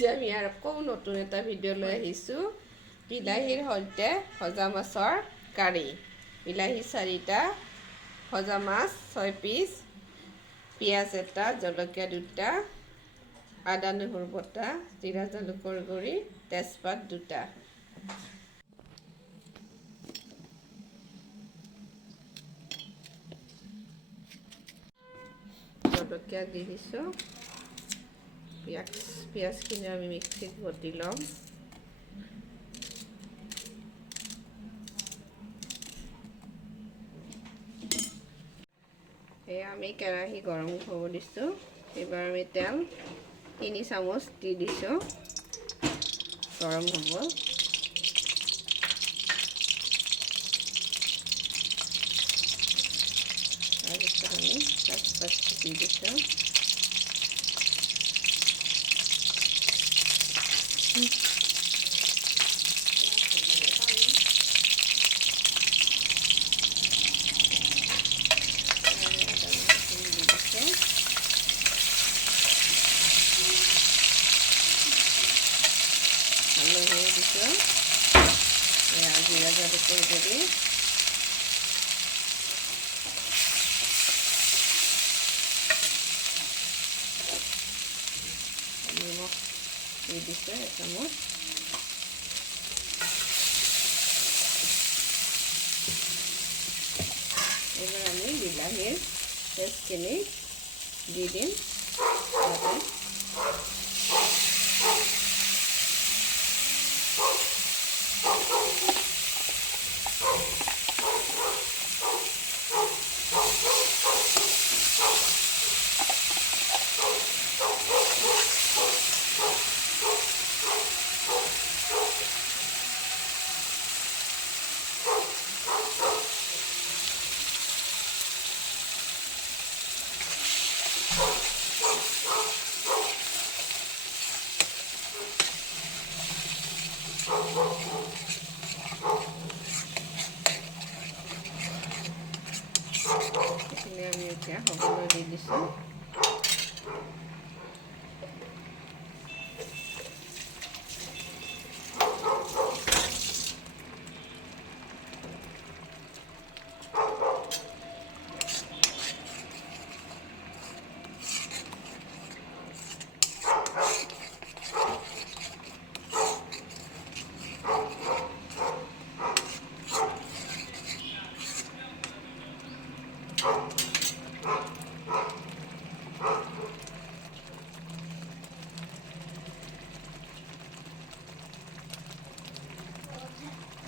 আজি আমি আকৌ নতুন এটা ভিডিঅ' লৈ আহিছোঁ। বিলাহীৰ সৈতে ভজা মাছৰ কাৰী। বিলাহী 4টা, ভজা মাছ 6 পিচ, পিঁয়াজ এটা, জলকীয়া 2টা, আদা নহৰু বটা, জিৰা জালুকৰ গুড়ি, তেজপাত 2টা। জলকীয়া দি দিছোঁ। পিঁয়াজখিনি আমি মিক্সিত বটি ল'ম। এয়া আমি কেৰাহী গৰম হ'ব দিছোঁ। এইবাৰ আমি তেল 3 চামুচ দি দিছোঁ। গৰম হ'ব। তাৰপিছত আমি তেজপাত দি দিছোঁ। জিৰা জালুকৰ গুড়ি, নিমখ দি দিছোঁ 1 চামুচ। এইবাৰ আমি বিলাহীৰ পেষ্টখিনি দি দিম। এইখিনি আমি এতিয়া হ'বলৈ দি দিছোঁ।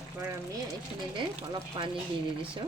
এবাৰ আমি এইখিনিতে অলপ পানী দি দিছোঁ।